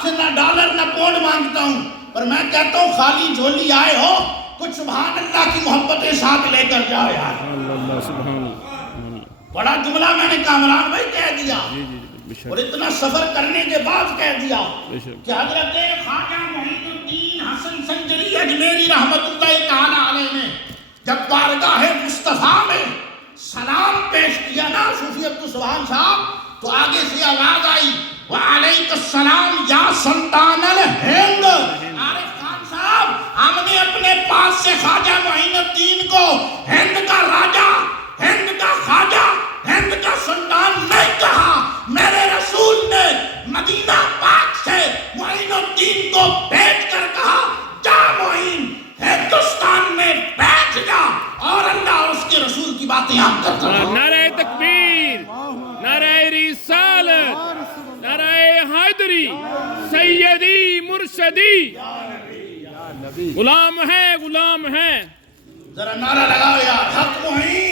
آپ سے نہ ڈالر نہ پونڈ مانگتا ہوں، پر میں کہتا ہوں خالی جھولی آئے ہو، کچھ سبحان اللہ کی محبتیں ساتھ لے کر جاؤ یار۔ اللہ سبحان اللہ۔ بڑا جملہ میں نے کامران بھائی کہہ دیا، اور اتنا سفر کرنے کے بعد کہہ دیا کہ حضرت خواجہ معین الدین حسن سنجری اجمیری رحمت اللہ تعالی علیہ نے جب بارگاہ مصطفیٰ میں سلام پیش کیا نا صوفی عبدالسبحان صاحب، تو آگے سے آواز آئی وعلیک السلام یا سلطان الہند۔ عارف خان صاحب، ہم نے اپنے پاس سے خواجہ معین الدین کو ہند کا راجہ، ہند کا خواجہ، ہند کا سلطان نہیں کہا، میرے رسول نے مدینہ پاک سے معین الدین کو بھیج کر کہا جا معین ہندوستان میں بیٹھ جا، اور اللہ اور اس کے رسول کی باتیں آپ کرتا رہا۔ نعرہ تکبیر، نعرہ رسالت، نعرہ حیدری، سیدی مرشدی، غلام ہے غلام ہے۔ ذرا نعرہ لگاؤ یار، حق معین